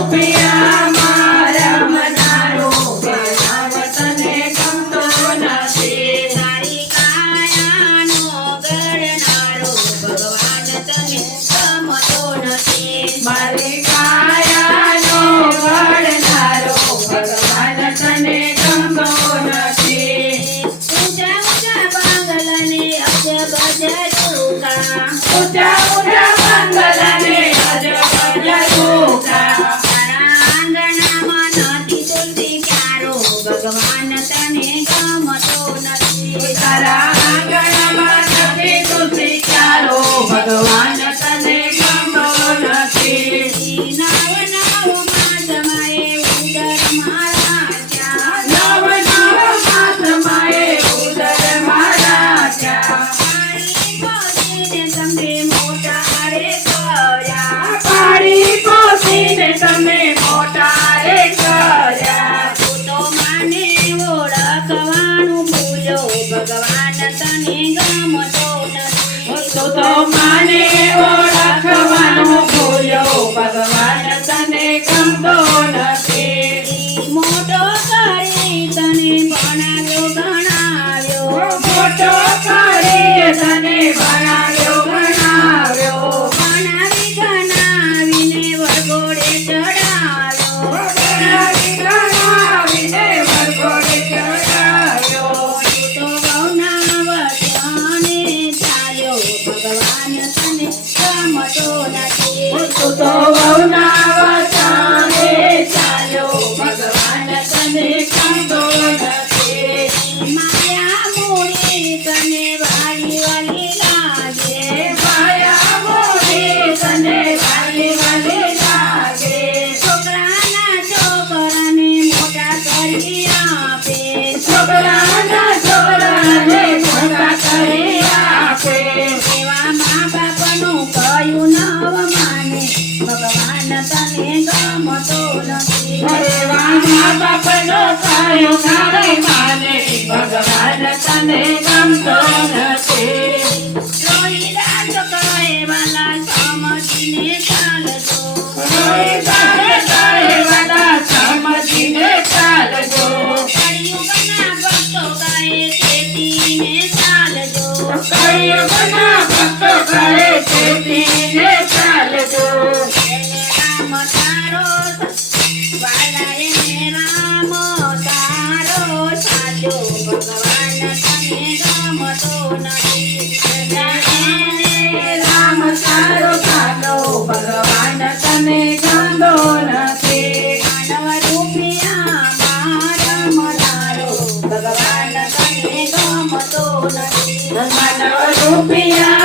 રૂપિયામાં રમનારો માનવ તને ગમતો નથી. તારી કાયાનો ઘડનારો ભગવાન તને ગમતો નથી. મારી કાયાનો ઘડનારો ભગવાન તને ગમતો નથી. ઊંચા ઊંચા બંગલાને અજબ ઝરૂકા, ઊંચા ઊંચા બંગલાને અજબ ઝરૂકા. તારા આંગણામાં નથી તુલસી ક્યારો ભગવાન તને ગમતો નથી. તારા આંગણમાં નથી તુલસી ક્યારો ભગવાન તને ગમતો નથી. નવ નવ માસમાં એ ઉદરમાં રાખ્યા, નવ નવ માસમાં એ ઉદરમાં રાખ્યા. પાળી પોસીને પાળી પોસીને તમે મોટા રે કર્યા. તમે મોટા રે કર્યા. તું તો માને ઓળખવાનું ભૂલ્યો ભગવાન તને ગમતો નથી. તું તો માને ઓળખવાનું ભૂલ્યો ભગવાન તને ગમતો નથી. મોટો કરી તને ભણાવ્યો ગણાવ્યો, મોટો કરી તને ભણાવ્યો ભણાવ્યો. ભણાવી ગણાવીને વરઘોડે ચડાવ્યો. ભણાવી ગણાવીને વરઘોડે ચડાવ્યો. તું તો વહુના વચને ચાલ્યો ભગવાન તને ગમતો નથી. તું તો વહુના વચને ચાલ્યો ભગવાન તને ગમતો નથી. માયા મૂડી તને વાલી વાલી લાગે, માયા મોરી તને વાલી વાલી લાગે. છોકરાના છોકરાને મોટા કરી આપે, છોકરાના છોકરાને મોટા કરી આપે. એવા મા બાપનું કયું નવ માને ભગવાન તને ગમતો નથી. એવા મા બાપનો કયો નારે માને ભગવાન તને ગમતો નથી. લોહીના છોકરાએ વાલા સમજીને ચાલજો, રોહિદાને કહેવાલા સમજીને ચાલજો. કળિયુગના ભક્તો કહે ચેતીને ચાલજો. કળિયુગના ભક્તો કહે ચેતીને ચાલજો. એને રામ તારો વાલા, એને રામ તારો સાજો ભગવાન તને ગમતો નથી. એને રામ તારો સાલો ભગવાન તને ગમતો નથી. માનવ રૂપિયામાં રમનારો ભગવાન તને ગમતો નથી. માનવ રૂપિયા